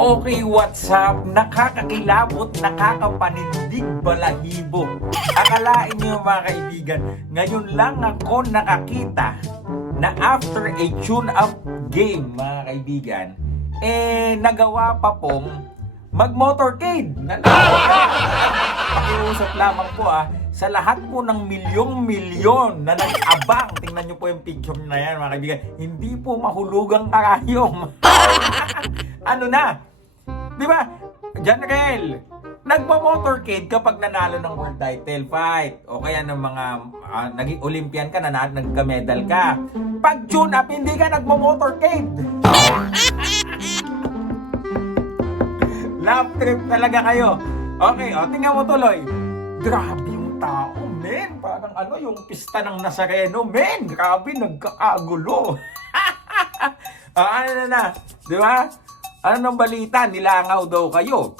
Okay, what's up? Nakakakilabot, nakakapanindig balahibo. Akalain niyo mga kaibigan, ngayon lang ako nakakita na after a tune-up game, mga kaibigan, eh, nagawa pa pong mag-motorcade. Pakiusap lamang po ah, sa lahat po ng milyong-milyon na nag-abang, tingnan nyo po yung picture na yan mga kaibigan, hindi po mahulugang karayom. ano na? Di ba? General, nagmo-motorcade kapag nanalo ng world title fight o kaya ng mga ah, naging Olympian ka, na nagka-medal ka. Pag tune up, hindi ka nagmo-motorcade. Love trip talaga kayo. Okay, o, tingnan mo tuloy. Grabe yung tao, men. Parang ano, yung pista ng Nazareno, men. Grabe, nagkakagulo. Ah, ano na na, di ba? Ano nang balita? Nilangaw daw kayo.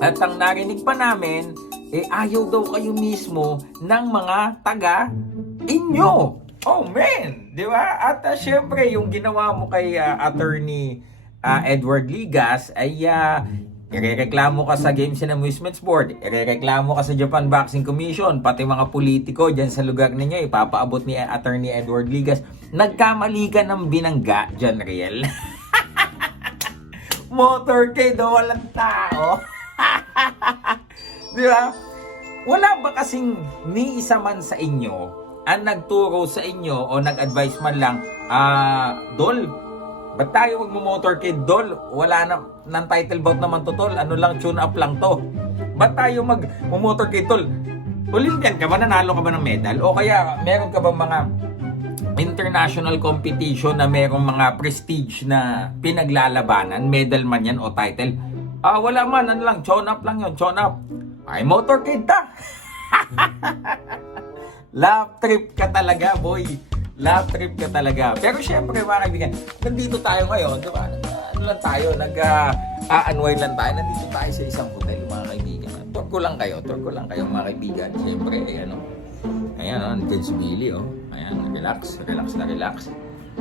At ang narinig pa namin, eh ayaw daw kayo mismo ng mga taga inyo. Oh man, di ba? At uh, syempre, yung ginawa mo kay ah, attorney ah, Edward Ligas ay uh, irereklamo ka sa Games and Amusements Board, irereklamo ka sa Japan Boxing Commission, pati mga politiko dyan sa lugar ninyo, ipapaabot ni attorney Edward Ligas. Nagkamali ka ng binangga, John Riel. Motorcade, oh, walang tao. Di ba? Wala ba kasing ni isa man sa inyo ang nagturo sa inyo o nag-advise man lang, ah, Dol, ba't tayo magmo-motorcade, Dol? Wala na, ng title bout naman to, Tol. Ano lang, tune up lang to. Ba't tayo mag-motorcade, Tol? Olympian ka ba? Nanalo ka ba ng medal? O kaya, meron ka ba mga international competition na merong mga prestige na pinaglalabanan, medal man yan o title. Ah, wala man, ano lang, chon up lang yun, chon up. Ay, motorcade ta. Love trip ka talaga, boy. Love trip ka talaga. Pero syempre, mga kaibigan, nandito tayo ngayon, di ba? Ano lang tayo, nag uh, unwind lang tayo. Nandito tayo sa isang hotel, mga kaibigan. Tour lang kayo, tour lang kayo, mga kaibigan. Syempre, ayan o. Ayan o, nandun si Billy o. Ayan, relax, relax na relax.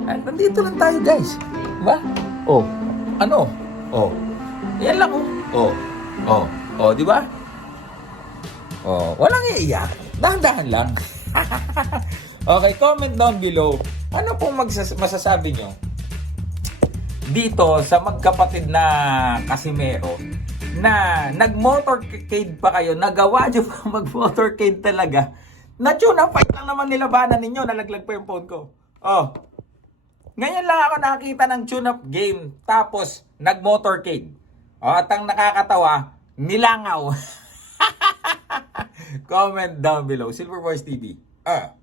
At nandito lang tayo, guys. Diba? Oh, ano? Oh, yan lang oh. Oh, oh, oh, di ba? Oh, walang iiyak. Dahan-dahan lang. okay, comment down below. Ano pong magsas- masasabi nyo dito sa magkapatid na Casimero na nag-motorcade pa kayo, nagawa nyo pa mag-motorcade talaga, na tune up fight lang naman nilabanan ninyo, nalaglag pa yung phone ko. Oh, ngayon lang ako nakakita ng tune-up game, tapos nag-motorcade. Oh, at ang nakakatawa, nilangaw. Comment down below. Silver Voice TV. Ah.